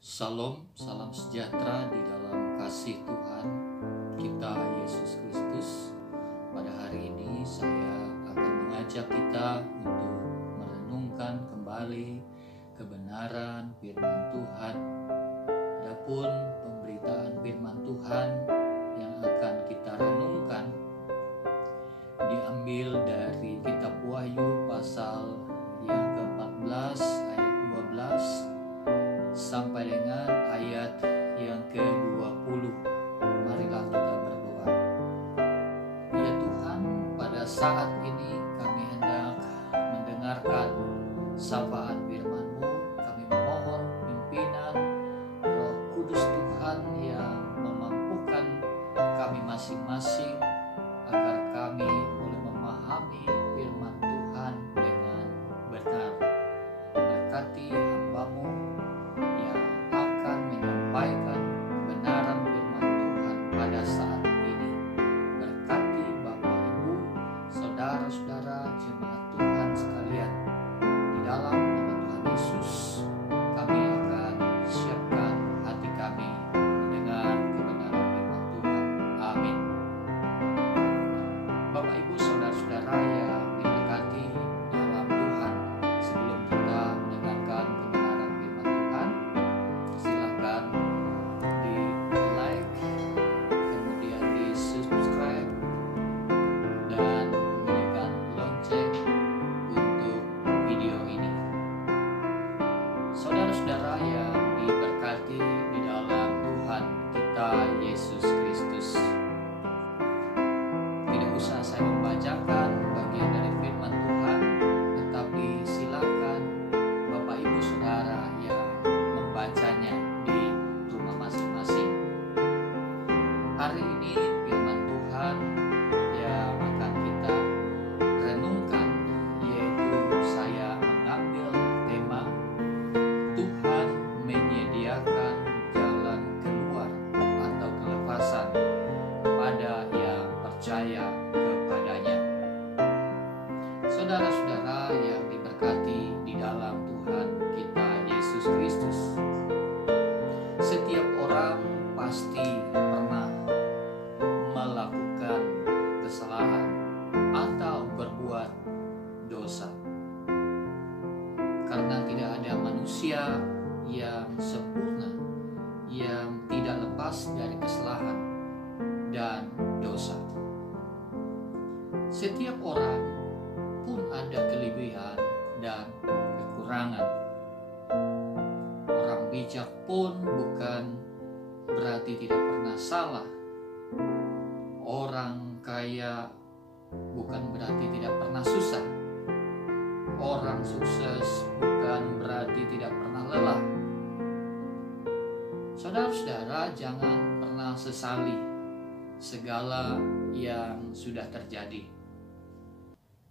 Salam, salam sejahtera di dalam kasih Tuhan kita Yesus Kristus. Pada hari ini saya akan mengajak kita untuk merenungkan kembali kebenaran firman Tuhan. Adapun pemberitaan firman Tuhan yang akan kita renungkan diambil dari kitab Wahyu pasal yang ke-14 ayat 12 sampai dengan ayat yang ke-20. Marilah kita berdoa. Ya Tuhan, pada saat ini kami hendak mendengarkan sapaan firman-Mu. Kami memohon pimpinan Roh Kudus Tuhan yang memampukan kami masing-masing agar kami boleh memahami firman Tuhan dengan benar. Berkati hamba-Mu yang akan menyampaikan kebenaran firman Tuhan pada saat ini. Berkati Bapak Ibu, saudara-saudara jemaat Tuhan sekalian. Di dalam nama Tuhan Yesus, kami akan siapkan hati kami mendengar kebenaran firman Tuhan. Amin. Bapak Ibu, saudara-saudara yang diberkati dalam Tuhan, sebelum kita mendengarkan kebenaran firman Tuhan, silakan di like, kemudian di subscribe, dan bunyikan lonceng untuk video ini. Saudara-saudara yang diberkati di dalam Tuhan kita Yesus Kristus, tidak usah saya membacakan bagian dari firman Tuhan, tetapi silakan Bapak Ibu Saudara yang membacanya di rumah masing-masing. Hari ini firman Tuhan yang akan kita renungkan, yaitu saya mengambil tema Tuhan menyediakan jalan keluar atau kelepasan pada yang percaya kepadanya. Saudara-saudara yang diberkati di dalam Tuhan kita Yesus Kristus, setiap orang pasti pernah melakukan kesalahan atau berbuat dosa. Karena tidak ada manusia yang sempurna, yang tidak lepas dari kesalahan dan dosa. Setiap orang pun ada kelebihan dan kekurangan. Orang bijak pun bukan berarti tidak pernah salah. Orang kaya bukan berarti tidak pernah susah. Orang sukses bukan berarti tidak pernah lelah. Saudara-saudara, jangan pernah sesali segala yang sudah terjadi.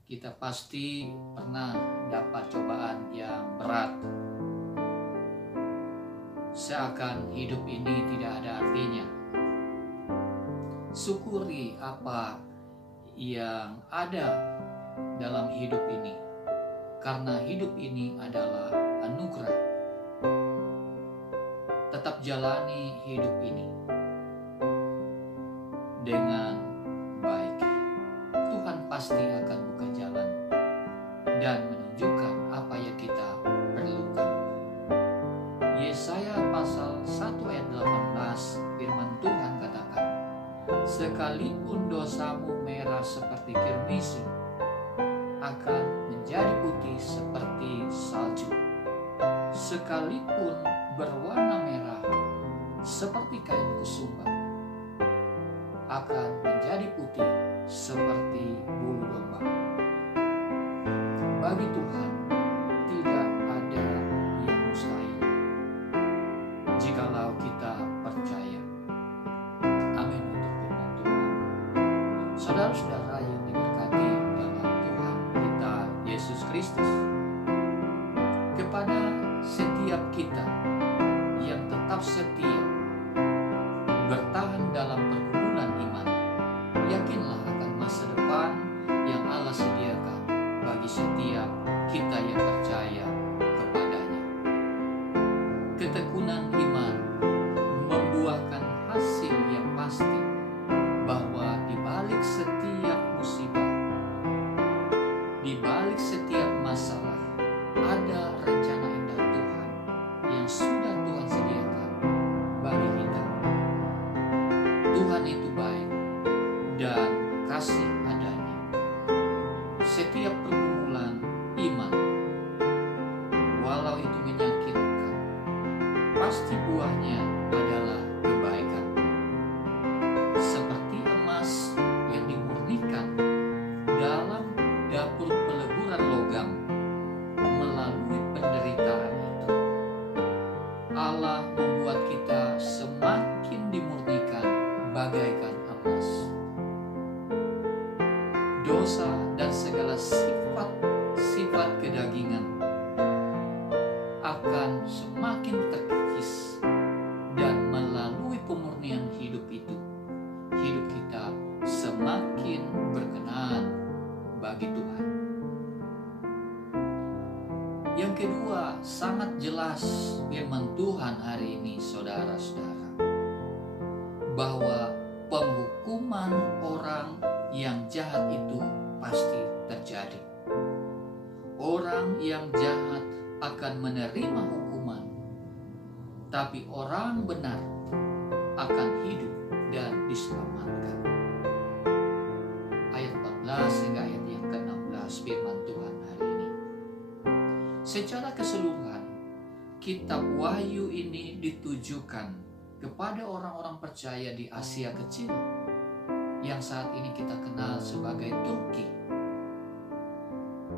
Kita pasti pernah dapat cobaan yang berat. Seakan hidup ini tidak ada artinya. Syukuri apa yang ada dalam hidup ini, karena hidup ini adalah anugerah. Tetap jalani hidup ini dengan baik. Tuhan pasti akan buka jalan dan menunjukkan apa yang kita perlukan. Yesaya pasal 1 ayat 18, firman Tuhan katakan, sekalipun dosamu merah seperti kirmisi, akan menjadi putih seperti salju. Sekalipun berwarna merah seperti kain kusumba, akan menjadi putih seperti bulu domba. Bagi Tuhan tidak ada yang mustahil jikalau kita percaya. Amin untuk firman Tuhan. Saudara-saudara yang diberkati dalam Tuhan kita Yesus Kristus, kepada setiap kita yang tetap setia bertahan dalam pergumulan iman, yakinlah akan masa depan yang Allah sediakan bagi setiap kita ketekunan iman membuahkan hasil yang pasti bahwa di balik setiap musibah, di balik setiap masalah, ada rencana indah Tuhan yang sudah Tuhan sediakan bagi kita. Tuhan itu baik dan kasih adanya. Setiap pergumulan iman, walau itu menyakitkan, pasti buahnya adalah kebaikan. Seperti emas yang dimurnikan dalam dapur peleburan logam melalui penderitaan itu, Allah membuat kita semakin dimurnikan bagaikan emas. Dosa dan segala sifat kedagingan akan semakin terkikis, dan melalui pemurnian hidup itu, hidup kita semakin berkenan bagi Tuhan. Yang kedua, sangat jelas firman Tuhan hari ini, saudara-saudara, bahwa penghukuman orang yang jahat itu pasti terjadi. Orang yang jahat akan menerima hukuman, tapi orang benar akan hidup dan diselamatkan. Ayat 14 hingga ayat yang ke-16 firman Tuhan hari ini. Secara keseluruhan, kitab Wahyu ini ditujukan kepada orang-orang percaya di Asia Kecil yang saat ini kita kenal sebagai Turki.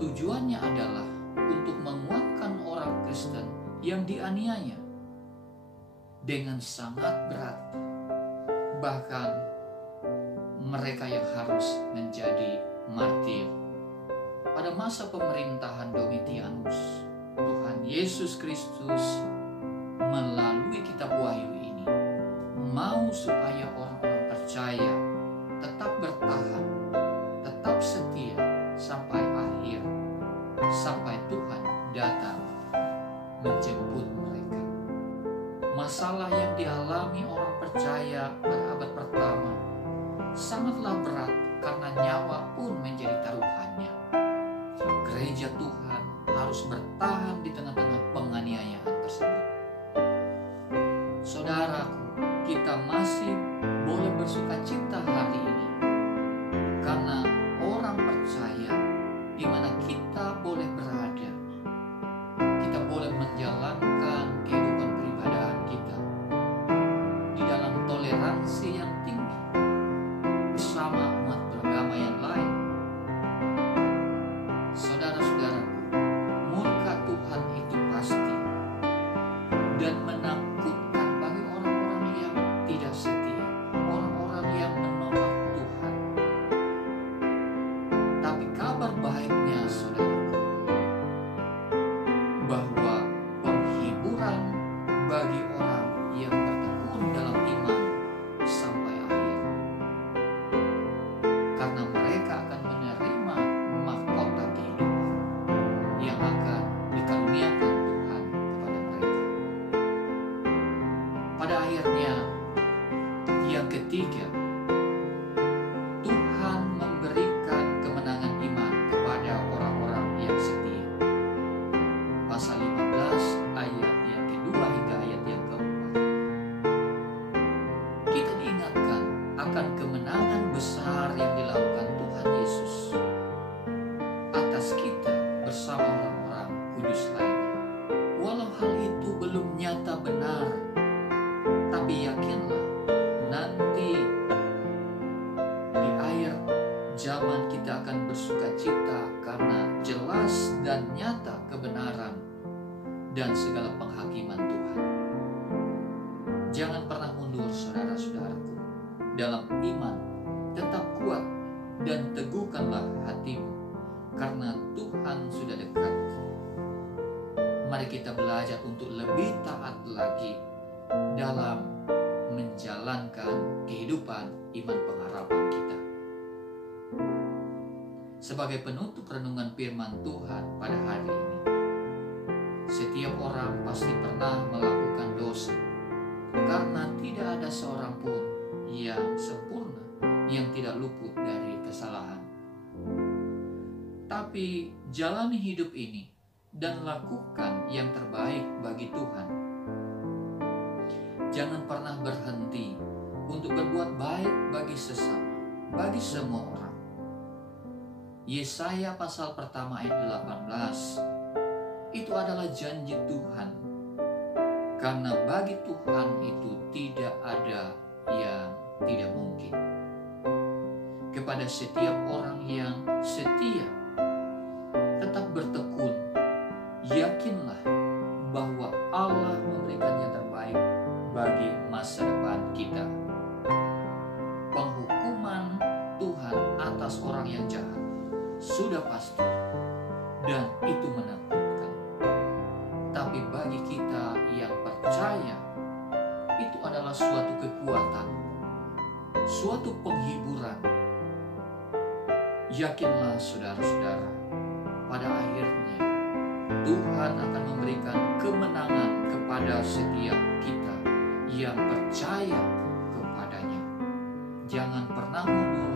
Tujuannya adalah untuk menguatkan orang Kristen yang dianiaya dengan sangat berat, bahkan mereka yang harus menjadi martir. Pada masa pemerintahan Domitianus, Tuhan Yesus Kristus melalui kitab Wahyu ini mau supaya orang-orang percaya tetap bertahan, tetap setia sampai akhir, sampai Tuhan datang menjemput mereka. Masalah yang dialami orang percaya pada abad pertama sangatlah berat karena nyawa pun menjadi taruhannya. Gereja Tuhan harus bertahan di tengah-tengah penganiayaan tersebut. Saudaraku, kita masih boleh bersuka cita hari ini karena orang percaya di mana kita boleh berada, kita boleh menjalankan kehidupan peribadahan kita di dalam toleransi yang tinggi bersama umat beragama yang lain. Saudara-saudaraku, murka Tuhan itu pasti dan menakutkan bagi orang-orang yang tidak setia, orang-orang yang menolak Tuhan. Tapi kabar baiknya, saudaraku, bahwa penghiburan bagi orang yang bertekun dalam iman sampai akhir, karena mereka akan menerima mahkota kehidupan yang akan dikaruniakan Tuhan kepada mereka. Pada akhirnya, yang ketiga, Tuhan memberikan kemenangan iman kepada orang-orang yang setia. Pasal 15 ayat yang kedua hingga ayat yang keempat. Kita diingatkan akan kemenangan besar yang dilakukan Tuhan Yesus atas kita bersama orang-orang kudus lainnya. Walau hal itu belum nyata benar, tapi yakinlah nanti di akhir zaman kita akan bersuka cita karena jelas dan nyata kebenaran dan segala penghakiman Tuhan. Jangan pernah mundur, saudara-saudaraku, dalam iman. Tetap kuat dan teguhkanlah hatimu, karena Tuhan sudah dekat. Mari kita belajar untuk lebih taat lagi dalam menjalankan kehidupan iman pengharapan kita. Sebagai penutup renungan firman Tuhan pada hari ini, Setiap orang pasti pernah melakukan dosa, karena tidak ada seorang pun yang sempurna, yang tidak luput dari kesalahan. Tapi jalani hidup ini dan lakukan yang terbaik bagi Tuhan. Jangan pernah berhenti untuk berbuat baik bagi sesama, bagi semua orang. Yesaya pasal pertama ayat 18, itu adalah janji Tuhan. Karena bagi Tuhan itu tidak ada yang tidak mungkin. Kepada setiap orang yang setia, tetap bertekun, yakinlah bahwa Allah memberikan yang terbaik bagi masa depan kita. Penghukuman Tuhan atas orang yang jahat sudah pasti, dan itu menakutkan. Tapi bagi kita yang percaya, itu adalah suatu kekuatan, suatu penghiburan. Yakinlah saudara-saudara, pada akhirnya Tuhan akan memberikan kemenangan kepada setiap kita yang percaya kepadanya. Jangan pernah mundur